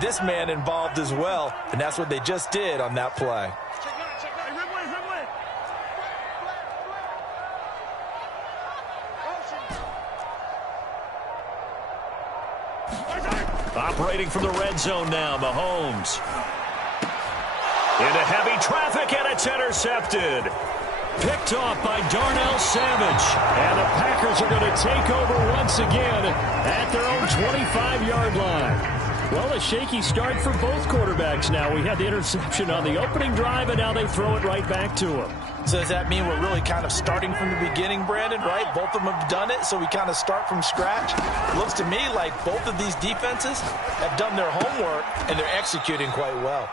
this man involved as well, and that's what they just did on that play. Operating from the red zone now, Mahomes. Into heavy traffic, and it's intercepted. Picked off by Darnell Savage. And the Packers are going to take over once again at their own 25-yard line. Well, a shaky start for both quarterbacks now. We had the interception on the opening drive, and now they throw it right back to him. So does that mean we're really kind of starting from the beginning, Brandon, right? Both of them have done it, so we kind of start from scratch. Looks to me like both of these defenses have done their homework, and they're executing quite well.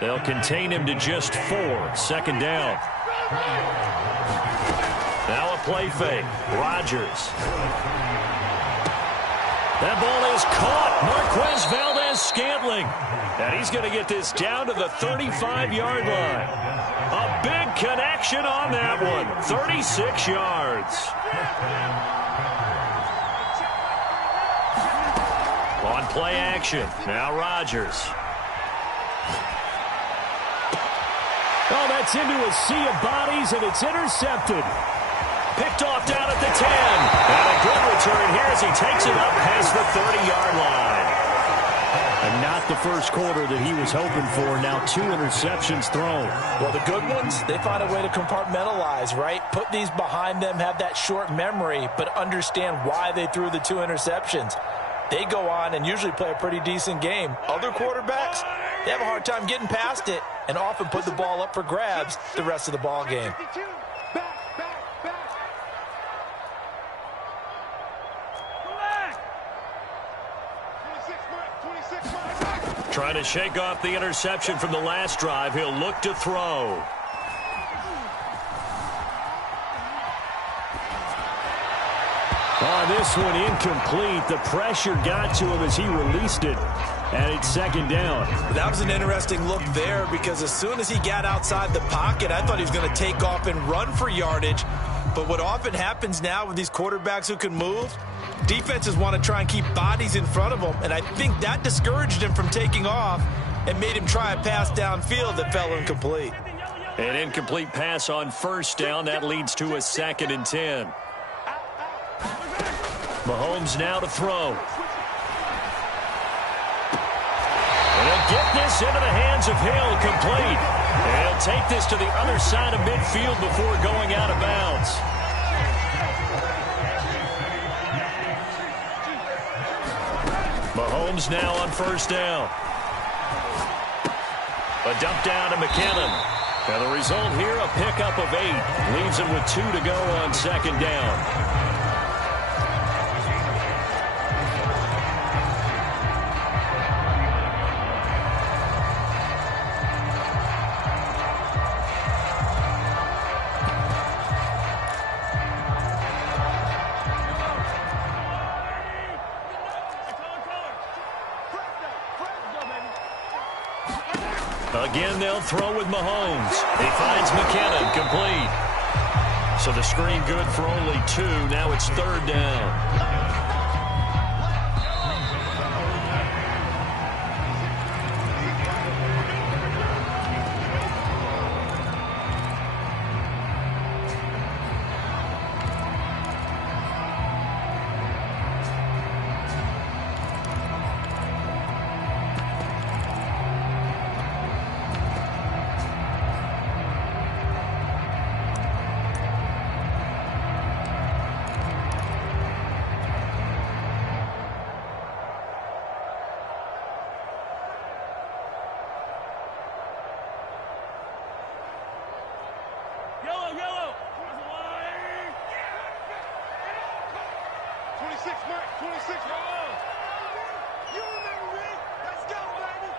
They'll contain him to just 4. Second down. Now a play fake. Rodgers. That ball is caught. Marquez Valdez-Scantling. And he's going to get this down to the 35-yard line. A big connection on that one. 36 yards. On play action. Now Rodgers. Oh, that's into a sea of bodies, and it's intercepted. Picked off down at the 10. And a good return here as he takes it up past the 30-yard line. And not the first quarter that he was hoping for. Now 2 interceptions thrown. Well, the good ones, they find a way to compartmentalize, right? Put these behind them, have that short memory, but understand why they threw the 2 interceptions. They go on and usually play a pretty decent game. Other quarterbacks, they have a hard time getting past it and often put the ball up for grabs the rest of the ball game. Trying to shake off the interception from the last drive. He'll look to throw. Oh, this one incomplete. The pressure got to him as he released it. And it's second down. That was an interesting look there because as soon as he got outside the pocket, I thought he was going to take off and run for yardage. But what often happens now with these quarterbacks who can move, defenses want to try and keep bodies in front of them. And I think that discouraged him from taking off and made him try a pass downfield that fell incomplete. An incomplete pass on first down. That leads to a 2nd and 10. Mahomes now to throw. And he'll get this into the hands of Hill, complete. And he'll take this to the other side of midfield before going out of bounds. Mahomes now on first down. A dump down to McKinnon. And the result here, a pickup of 8. Leaves him with 2 to go on second down. Again, they'll throw with Mahomes. He finds McKinnon, complete. So the screen good for only 2. Now it's 3rd down. Yellow. 26, Mike. 26, Mike. You remember me. Let's go, baby.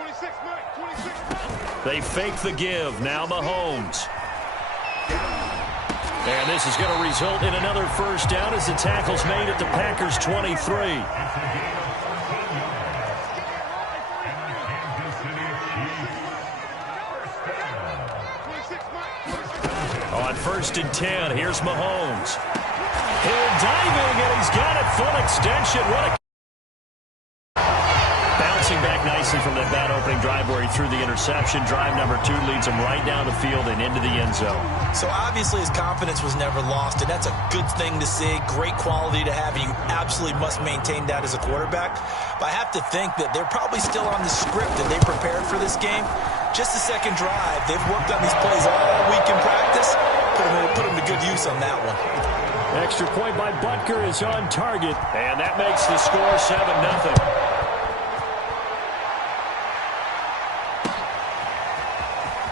26, Mike. 26, Mike. They fake the give. Now Mahomes. And this is going to result in another first down as the tackle's made at the Packers' 23. On 1st and 10, here's Mahomes. He'll diving, and he's got it full extension. What a bouncing back nicely from that bad opening drive where he threw the interception. Drive number 2 leads him right down the field and into the end zone. So obviously his confidence was never lost, and that's a good thing to see. Great quality to have, and you absolutely must maintain that as a quarterback. But I have to think that they're probably still on the script that they prepared for this game. Just the second drive, they've worked on these plays all week in practice. Put them to good use on that one. Extra point by Butker is on target, and that makes the score 7-0.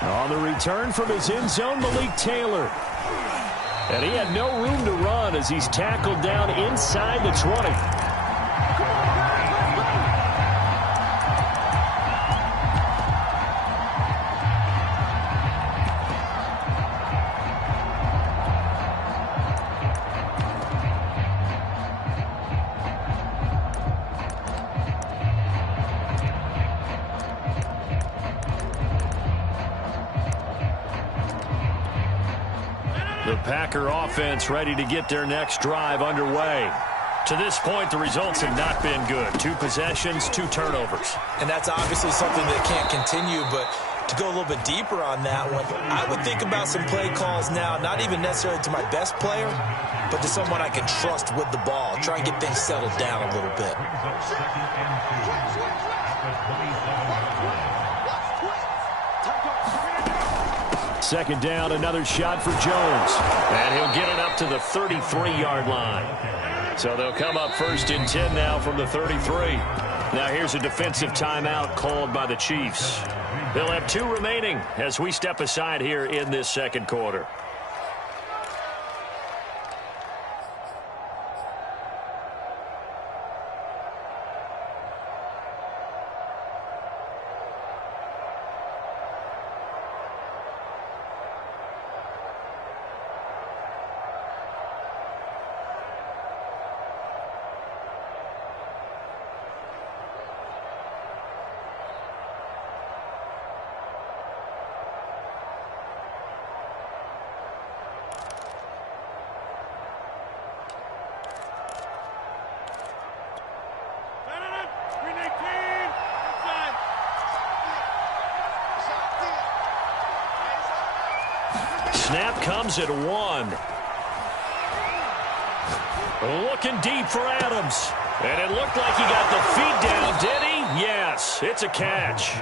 On the return from his end zone, Malik Taylor. And he had no room to run as he's tackled down inside the 20. The Packer offense ready to get their next drive underway. To this point, the results have not been good. 2 possessions, 2 turnovers. And that's obviously something that can't continue, but to go a little bit deeper on that one, I would think about some play calls now, not even necessarily to my best player, but to someone I can trust with the ball. Try and get things settled down a little bit. Second down, another shot for Jones. And he'll get it up to the 33-yard line. So they'll come up 1st and 10 now from the 33. Now here's a defensive timeout called by the Chiefs. They'll have 2 remaining as we step aside here in this second quarter. Snap comes at 1. Looking deep for Adams. And it looked like he got the feet down, did he? Yes, it's a catch.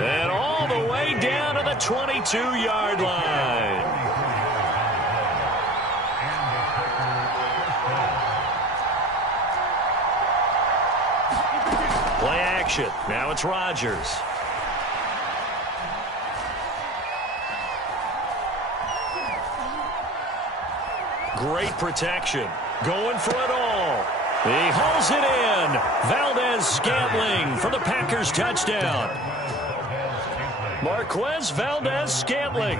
And all the way down to the 22-yard line. Play action. Now it's Rodgers. Great protection. Going for it all. He hauls it in. Valdez-Scantling for the Packers touchdown. Marquez Valdez-Scantling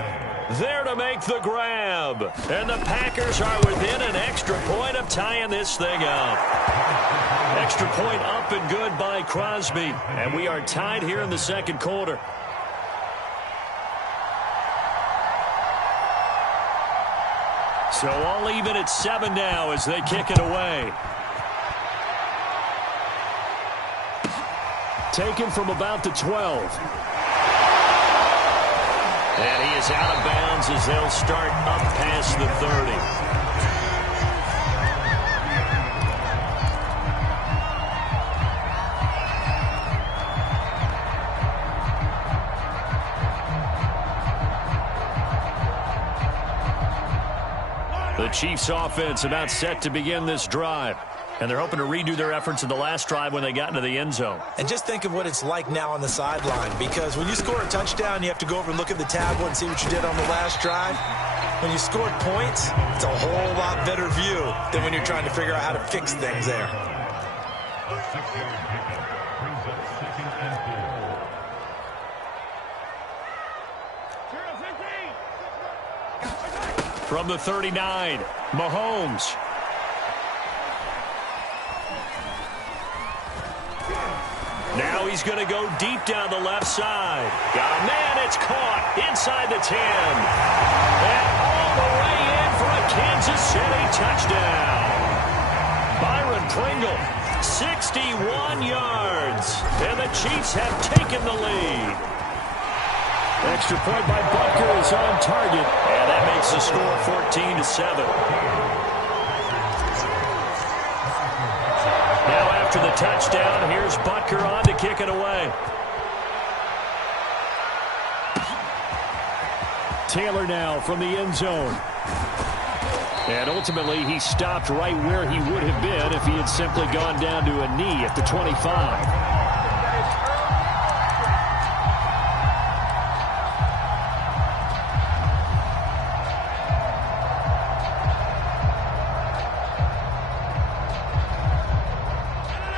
there to make the grab. And the Packers are within an extra point of tying this thing up. Extra point up and good by Crosby. And we are tied here in the second quarter. So all even at 7 now as they kick it away. Taken from about the 12. And he is out of bounds as they'll start up past the 30. The Chiefs offense about set to begin this drive. And they're hoping to redo their efforts in the last drive when they got into the end zone. And just think of what it's like now on the sideline, because when you score a touchdown, you have to go over and look at the tablet and see what you did on the last drive. When you scored points, it's a whole lot better view than when you're trying to figure out how to fix things there. From the 39, Mahomes. Now he's going to go deep down the left side. Got a man, it's caught inside the 10. And all the way in for a Kansas City touchdown. Byron Pringle, 61 yards. And the Chiefs have taken the lead. Extra point by Butker is on target, and that makes the score 14-7. Now after the touchdown, here's Butker on to kick it away. Taylor now from the end zone. And ultimately, he stopped right where he would have been if he had simply gone down to a knee at the 25.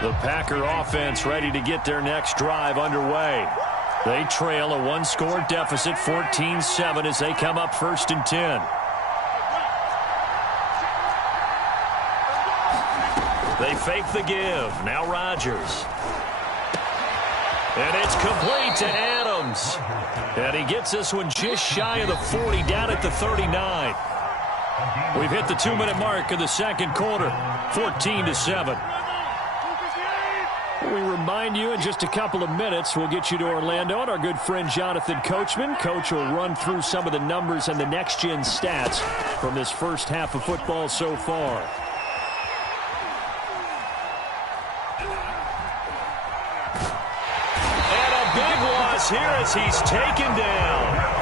The Packer offense ready to get their next drive underway. They trail a one-score deficit, 14-7, as they come up 1st and 10. They fake the give. Now Rodgers. And it's complete to Adams. And he gets this one just shy of the 40, down at the 39. We've hit the 2-minute mark of the second quarter, 14-7. We remind you in just a couple of minutes, we'll get you to Orlando and our good friend Jonathan Coachman. Coach will run through some of the numbers and the next-gen stats from this first half of football so far. And a big loss here as he's taken down.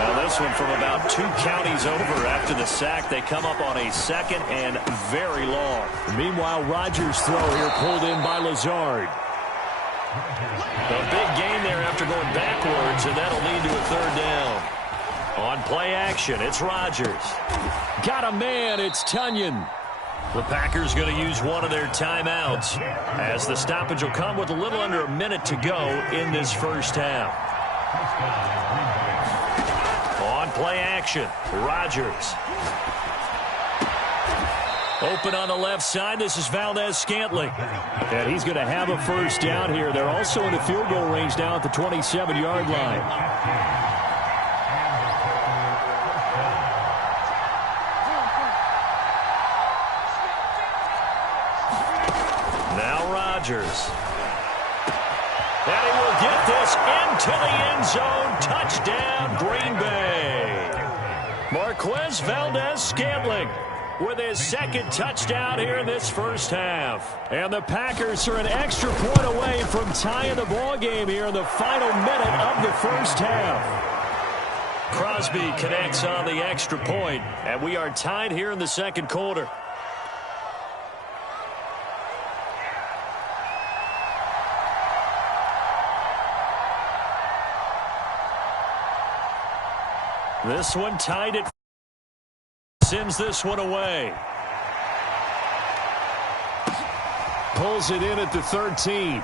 Now this one from about 2 counties over after the sack. They come up on a 2nd and very long. Meanwhile, Rodgers' throw here pulled in by Lazard. A big gain there after going backwards, and that'll lead to a 3rd down. On play action, it's Rodgers. Got a man, it's Tunyon. The Packers going to use one of their timeouts as the stoppage will come with a little under a minute to go in this first half. On play action, Rodgers. Open on the left side. This is Valdez-Scantling. And he's going to have a first down here. They're also in the field goal range now at the 27-yard line. Now Rodgers. And he will get this into the end zone. Touchdown, Green Bay. Marquez Valdez-Scantling with his 2nd touchdown here in this first half. And the Packers are an extra point away from tying the ball game here in the final minute of the first half. Crosby connects on the extra point, and we are tied here in the second quarter. This one tied it. Sends this one away. Pulls it in at the 13.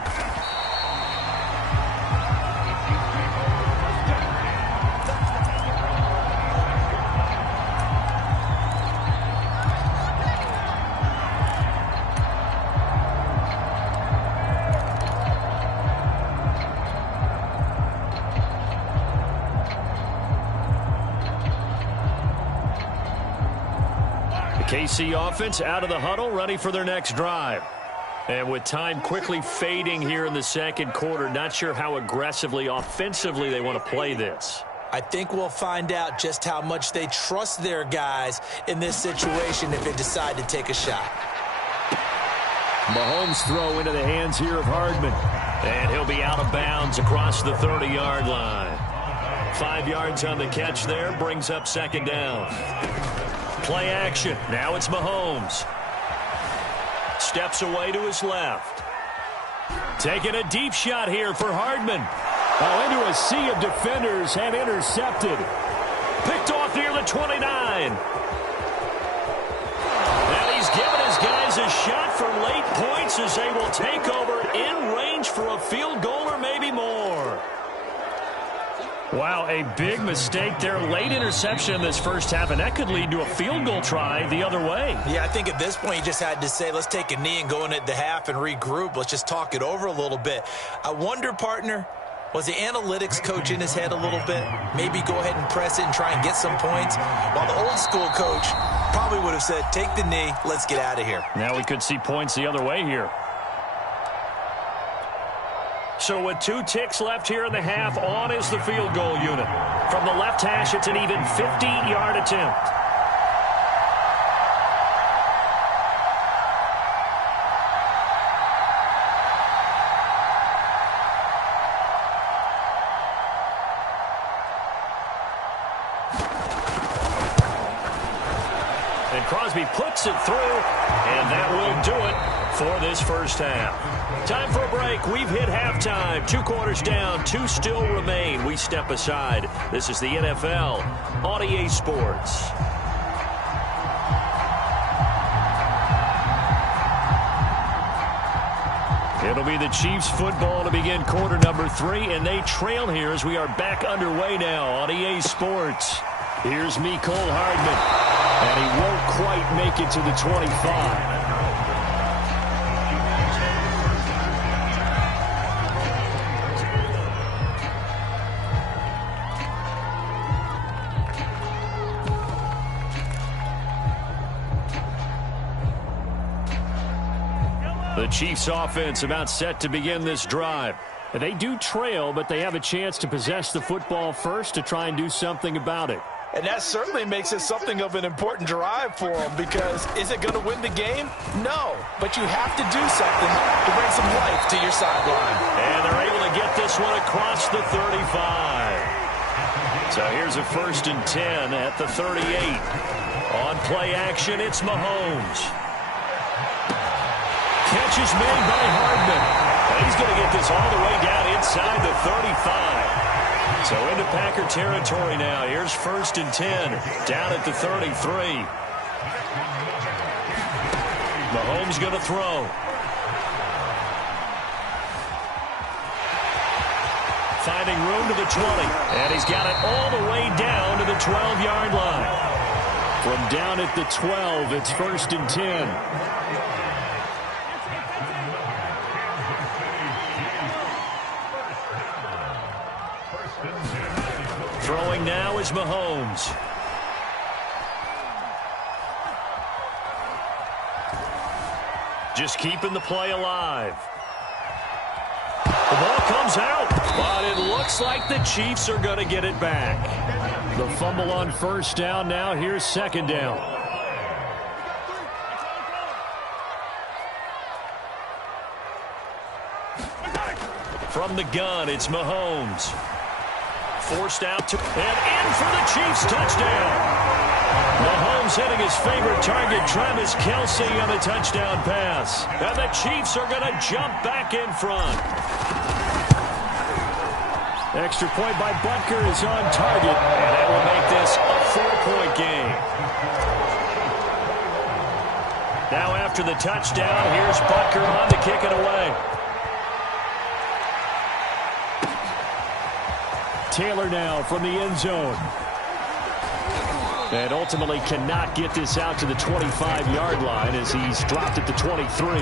KC offense out of the huddle, ready for their next drive. And with time quickly fading here in the second quarter, not sure how aggressively, offensively they want to play this. I think we'll find out just how much they trust their guys in this situation if they decide to take a shot. Mahomes' throw into the hands here of Hardman. And he'll be out of bounds across the 30-yard line. 5 yards on the catch there, brings up 2nd down. Play action. Now it's Mahomes. Steps away to his left. Taking a deep shot here for Hardman. Oh, into a sea of defenders and intercepted. Picked off near the 29. And he's given his guys a shot for late points as they will take over in range for a field goal or maybe more. Wow, a big mistake there. Late interception in this first half, and that could lead to a field goal try the other way. Yeah, I think at this point you just had to say, let's take a knee and go into the half and regroup. Let's just talk it over a little bit. I wonder, partner, was the analytics coach in his head a little bit? Maybe go ahead and press it and try and get some points? While the old school coach probably would have said, take the knee, let's get out of here. Now we could see points the other way here. So with 2 ticks left here in the half, on is the field goal unit. From the left hash, it's an even 50-yard attempt. And Crosby puts it through, and that will do it for this first half. Time for a break. We've hit halftime. 2 quarters down, 2 still remain. We step aside. This is the NFL on EA Sports. It'll be the Chiefs football to begin quarter number 3, and they trail here as we are back underway now on EA Sports. Here's Mecole Hardman, and he won't quite make it to the 25. The Chiefs offense about set to begin this drive. They do trail, but they have a chance to possess the football first to try and do something about it. And that certainly makes it something of an important drive for them, because is it going to win the game? No, but you have to do something to bring some life to your sideline. And they're able to get this one across the 35. So here's a 1st and 10 at the 38. On play action, it's Mahomes. Catch is made by Hardman. And he's going to get this all the way down inside the 35. So into Packer territory now. Here's 1st and 10 down at the 33. Mahomes going to throw. Finding room to the 20. And he's got it all the way down to the 12-yard line. From down at the 12, it's 1st and 10. Throwing now is Mahomes. Just keeping the play alive. The ball comes out, but it looks like the Chiefs are going to get it back. The fumble on 1st down now. Here's 2nd down. From the gun, it's Mahomes. Forced out to, and in for the Chiefs touchdown. Mahomes hitting his favorite target, Travis Kelce, on the touchdown pass. And the Chiefs are going to jump back in front. Extra point by Butker is on target, and that will make this a 4-point game. Now after the touchdown, here's Butker on to kick it away. Taylor now from the end zone. And ultimately cannot get this out to the 25-yard line as he's dropped at the 23.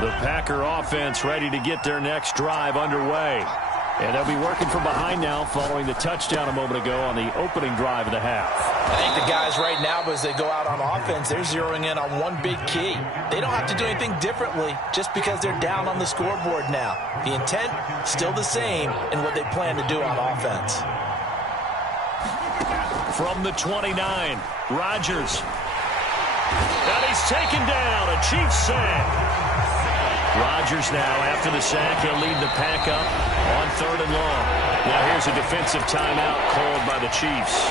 The Packer offense ready to get their next drive underway. And they'll be working from behind now following the touchdown a moment ago on the opening drive of the half. I think the guys right now, as they go out on offense, they're zeroing in on one big key. They don't have to do anything differently just because they're down on the scoreboard now. The intent, still the same in what they plan to do on offense. From the 29, Rodgers. And he's taken down, a Chiefs sack. Rodgers now, after the sack, he'll lead the pack up on 3rd and long. Now here's a defensive timeout called by the Chiefs.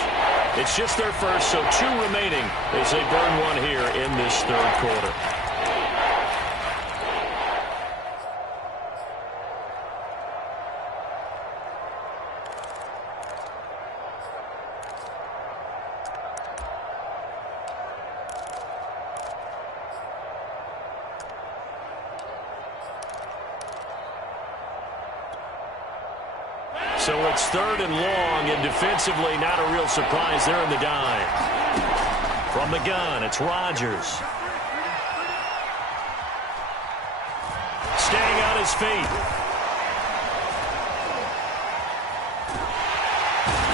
It's just their first, so 2 remaining as they burn one here in this 3rd quarter. So it's 3rd and long, and defensively not a real surprise there in the dime. From the gun, it's Rodgers. his feet.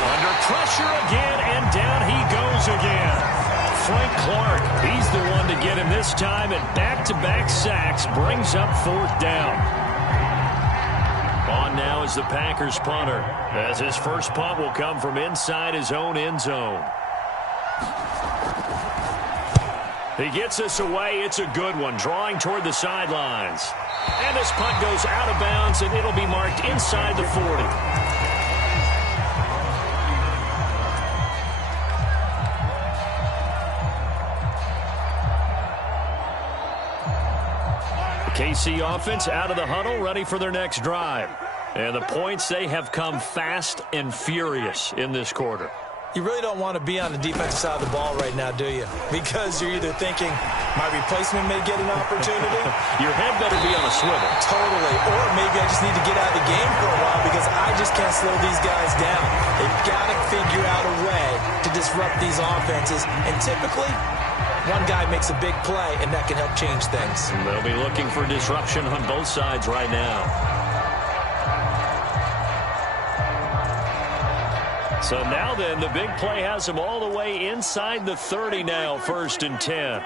Under pressure again, and down he goes again. Frank Clark, he's the one to get him this time, and back-to-back sacks brings up 4th down. On now is the Packers punter, as his first punt will come from inside his own end zone. He gets us away. It's a good one, drawing toward the sidelines. And this punt goes out of bounds, and it'll be marked inside the 40. KC offense out of the huddle, ready for their next drive. And the points, they have come fast and furious in this quarter. You really don't want to be on the defensive side of the ball right now, do you? Because you're either thinking, my replacement may get an opportunity. Your head better be on a swivel. Totally. Or maybe I just need to get out of the game for a while because I just can't slow these guys down. They've got to figure out a way to disrupt these offenses. And typically, one guy makes a big play, and that can help change things. They'll be looking for disruption on both sides right now. So now then, the big play has him all the way inside the 30 now, 1st and 10.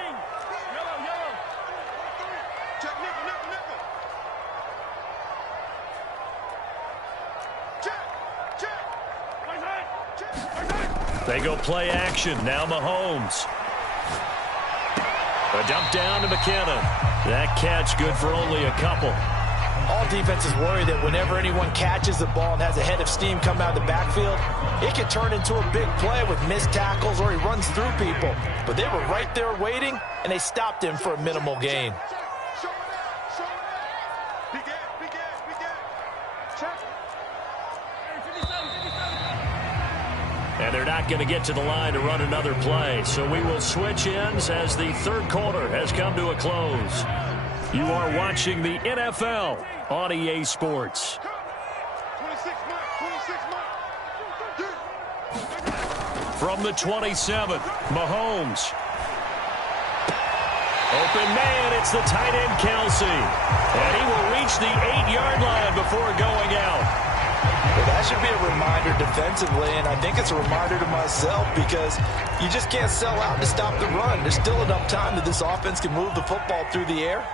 They go play action. Now Mahomes. A dump down to McKinnon. That catch good for only a couple. All defenses worry that whenever anyone catches the ball and has a head of steam come out of the backfield, it can turn into a big play with missed tackles or he runs through people. But they were right there waiting, and they stopped him for a minimal gain. And they're not going to get to the line to run another play. So we will switch ends as the 3rd quarter has come to a close. You are watching the NFL on EA Sports. From the 27th, Mahomes. Open man, it's the tight end Kelsey. And he will reach the 8-yard line before going out. Well, that should be a reminder defensively, and I think it's a reminder to myself because you just can't sell out to stop the run. There's still enough time that this offense can move the football through the air,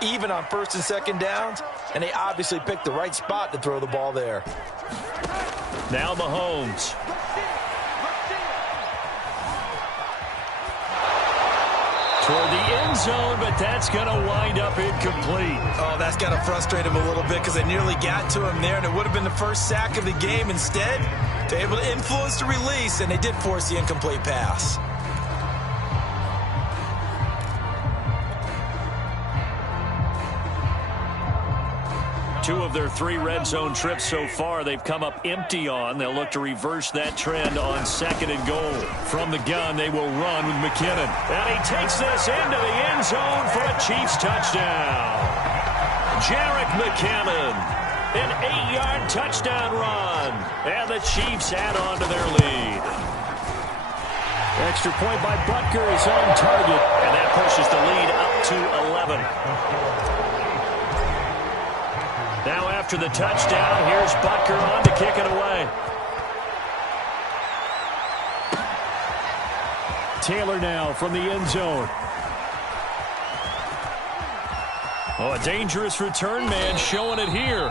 even on 1st and 2nd downs, and they obviously picked the right spot to throw the ball there. Now Mahomes. Toward the end zone, but that's going to wind up incomplete. Oh, that's got to frustrate him a little bit because they nearly got to him there, and it would have been the first sack of the game. Instead, they're able to influence the release, and they did force the incomplete pass. Two of their 3 red zone trips so far, they've come up empty on. They'll look to reverse that trend on 2nd and goal. From the gun, they will run with McKinnon. And he takes this into the end zone for a Chiefs touchdown. Jerick McKinnon, an 8-yard touchdown run. And the Chiefs add on to their lead. Extra point by Butker is on target. And that pushes the lead up to 11. Now after the touchdown, here's Butker on to kick it away. Taylor now from the end zone. Oh, a dangerous return man showing it here.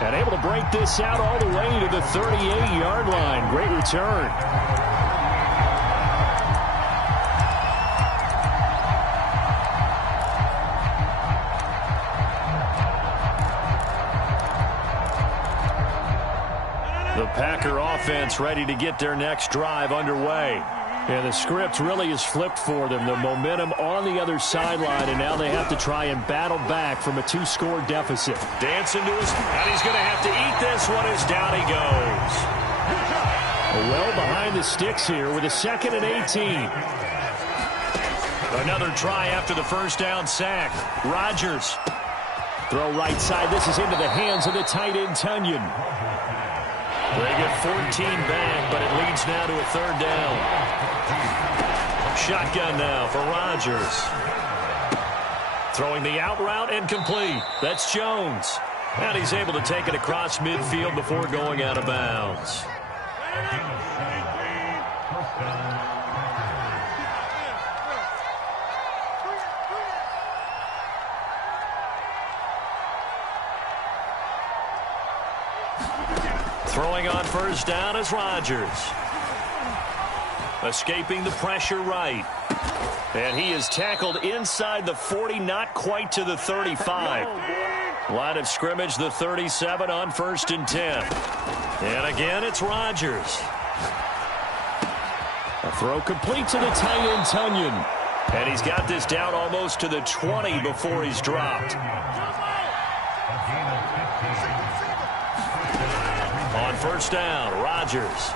And able to break this out all the way to the 38-yard line. Great return. The Packer offense ready to get their next drive underway. And the script really is flipped for them. The momentum on the other sideline, and now they have to try and battle back from a 2-score deficit. Dancing to his, and he's going to have to eat this one as down he goes. Well behind the sticks here with a 2nd and 18. Another try after the first down sack. Rodgers. Throw right side. This is into the hands of the tight end, Tunyon. They get 14 back, but it leads now to a 3rd down. Shotgun now for Rodgers. Throwing the out route and complete. That's Jones. And he's able to take it across midfield before going out of bounds. Throwing on first down is Rodgers. Escaping the pressure right. And he is tackled inside the 40, not quite to the 35. Line of scrimmage, the 37 on 1st and 10. And again, it's Rodgers. A throw complete to the tight end, Tunyon. And he's got this down almost to the 20 before he's dropped. On first down, Rodgers.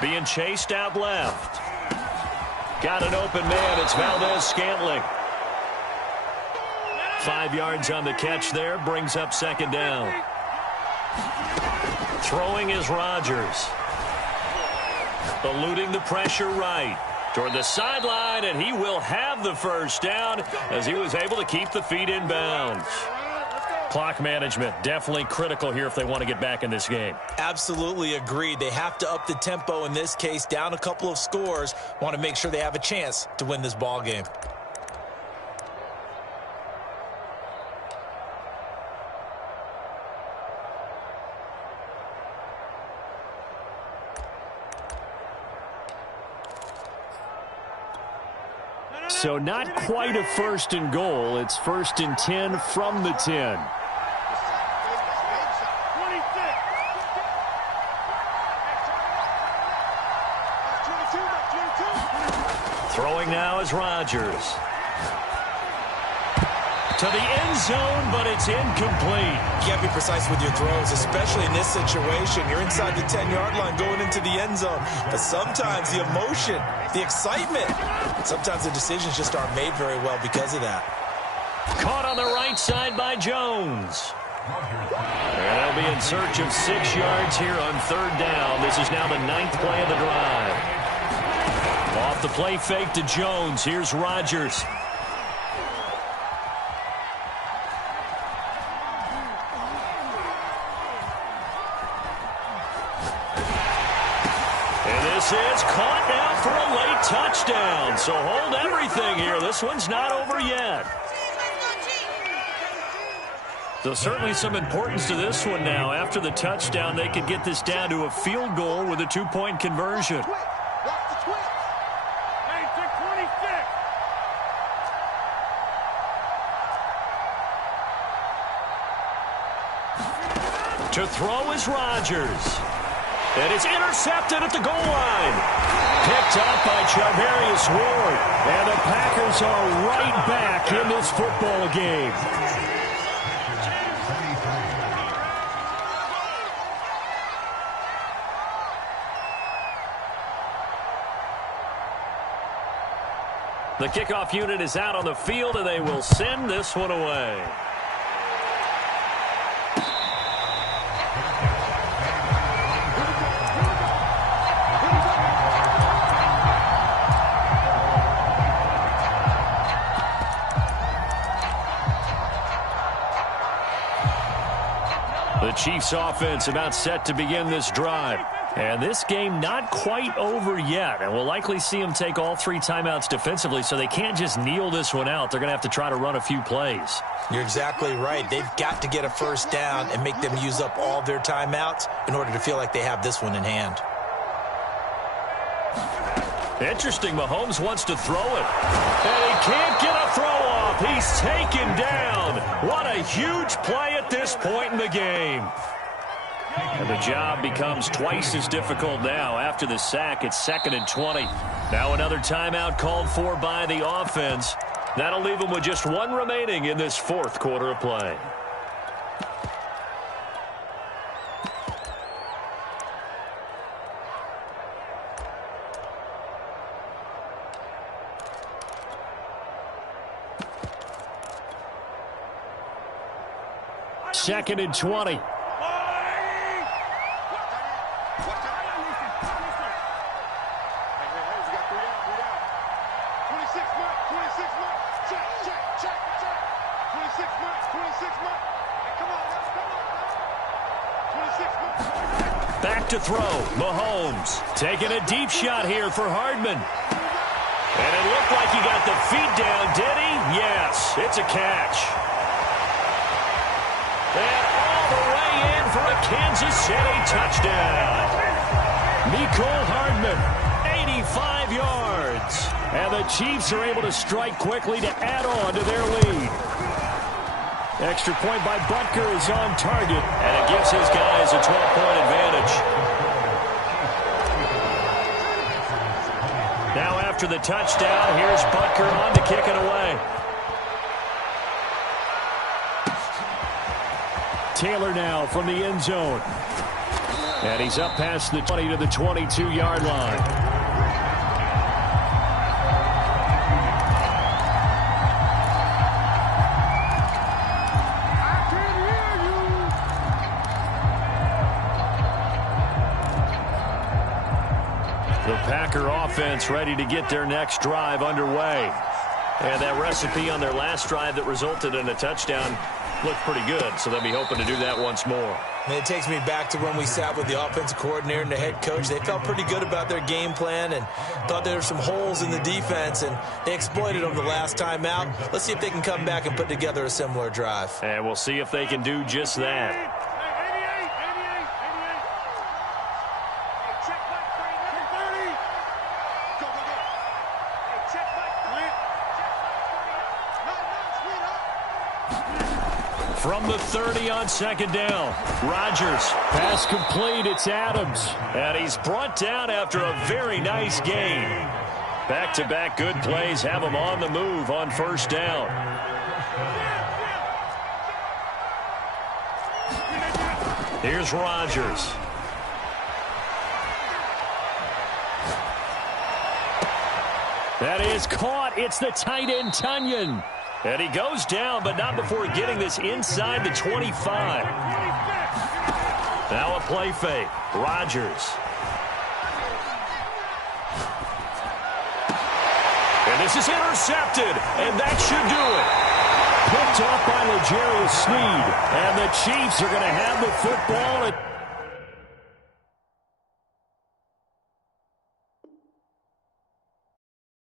Being chased out left. Got an open man. It's Valdez-Scantling. 5 yards on the catch there. Brings up 2nd down. Throwing is Rodgers. Eluding the pressure right. Toward the sideline, and he will have the first down as he was able to keep the feet in bounds. Clock management, definitely critical here if they want to get back in this game. Absolutely agreed. They have to up the tempo in this case, down a couple of scores. Want to make sure they have a chance to win this ball game. So not quite a 1st and goal. It's 1st and 10 from the 10. Throwing now is Rodgers. To the end zone, but it's incomplete. You can't be precise with your throws, especially in this situation. You're inside the 10-yard line going into the end zone. But sometimes the emotion, the excitement, sometimes the decisions just aren't made very well because of that. Caught on the right side by Jones. And they'll be in search of 6 yards here on 3rd down. This is now the 9th play of the drive. Off the play fake to Jones. Here's Rodgers. This is caught now for a late touchdown. So hold everything here. This one's not over yet. So certainly some importance to this one now. After the touchdown, they could get this down to a field goal with a 2-point conversion. To throw is Rodgers. And it's intercepted at the goal line. Picked up by Charvarius Ward. And the Packers are right back in this football game. The kickoff unit is out on the field, and they will send this one away. The Chiefs offense about set to begin this drive. And this game not quite over yet. And we'll likely see them take all 3 timeouts defensively, so they can't just kneel this one out. They're going to have to try to run a few plays. You're exactly right. They've got to get a first down and make them use up all their timeouts in order to feel like they have this one in hand. Interesting. Mahomes wants to throw it. And he can't get a throw off. He's taken down. What a huge play at this point in the game. And the job becomes twice as difficult now. After the sack, it's 2nd and 20. Now another timeout called for by the offense. That'll leave them with just 1 remaining in this 4th quarter of play. Second and 20. back to throw. Mahomes taking a deep shot here for Hardman. And it looked like he got the feet down, did he? Yes, it's a catch. And all the way in for a Kansas City touchdown. Mecole Hardman, 85 yards. And the Chiefs are able to strike quickly to add on to their lead. Extra point by Butker is on target, and it gives his guys a 12-point advantage. Now after the touchdown, here's Butker on to kick it away. Taylor now from the end zone. And he's up past the 20 to the 22-yard line. The Packer offense ready to get their next drive underway. And that recipe on their last drive that resulted in a touchdown looked pretty good, so they'll be hoping to do that once more. And it takes me back to when we sat with the offensive coordinator and the head coach. They felt pretty good about their game plan and thought there were some holes in the defense, and they exploited them the last time out. Let's see if they can come back and put together a similar drive. And we'll see if they can do just that. From the 30 on second down, Rodgers. Pass complete, it's Adams. And he's brought down after a very nice gain. Back-to-back good plays have him on the move on first down. Here's Rodgers. That is caught. It's the tight end, Tunyon. And he goes down, but not before getting this inside the 25. Now a play fake. Rodgers. And this is intercepted, and that should do it. Picked off by L'Jarius Sneed. And the Chiefs are going to have the football at